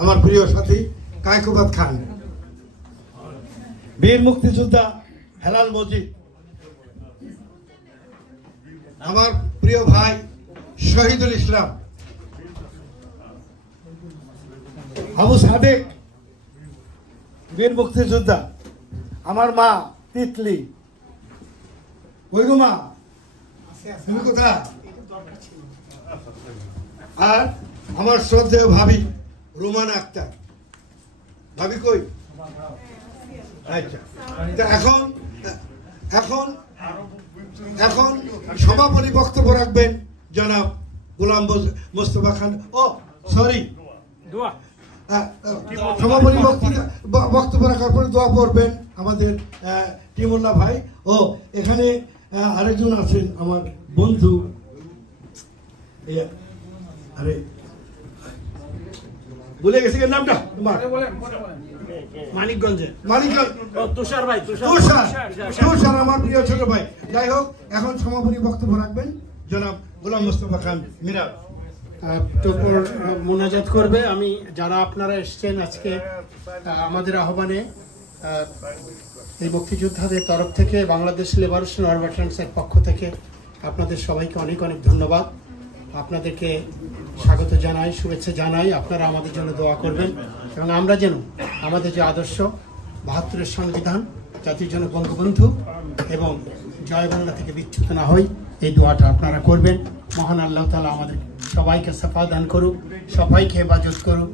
আমার প্রিয় সাথী কায়কুবাদ খান। বীর মুক্তিযোদ্ধা হেলাল মজিদ। আমার প্রিয় ভাই শহীদুল ইসলাম। আবু সাদেক, বীর মুক্তিযোদ্ধা। আমার মা তিতলি। ওই গো মা কোথায়? আর আমার শ্রদ্ধেয় ভাবি রোমান আক্তার ভাবি কই? আচ্ছা। তা এখন এখন এখন সভাপতি বক্তব্য রাখবেন জনাব গোলাম মোস্তফা খান। ও সরি সভাপতি বক্তব্য রাখার পরে দোয়া পড়বেন আমাদের আহ, টিমুল্লাহ ভাই। ও এখানে আরেকজন আছেন আমার বন্ধু। আরে ভুলে গেছি কি নামটা? তোমার? মানিকগঞ্জে। মালিকগঞ্জ ও, তুষার ভাই তুষার তুষার আমার প্রিয় ছোট ভাই। যাই হোক এখন সমাপনী বক্তব্য রাখবেন। জনাব গোলাম মোস্তফা খান মিরা তোপর মোনাজাত করবে। আমি যারা আপনারা এসছেন আজকে আমাদের আহ্বানে এই মুক্তিযোদ্ধাদের তরফ থেকে বাংলাদেশ লিবারেশন অরবাটান্সের পক্ষ থেকে আপনাদের সবাইকে অনেক অনেক ধন্যবাদ। আপনাদেরকে স্বাগত জানাই, শুভেচ্ছা জানাই। আপনারা আমাদের জন্য দোয়া করবেন। এবং আমরা যেন আমাদের যে আদর্শ বাহাত্তরের সংবিধান, জাতির জন্য বঙ্গবন্ধু এবং জয় বাংলা থেকে বিচ্যুত না হই, এই দোয়াটা আপনারা করবেন। মহান আল্লাহ তালা আমাদের সবাইকে সাফা দান করুক, সবাইকে হেফাজত করুক।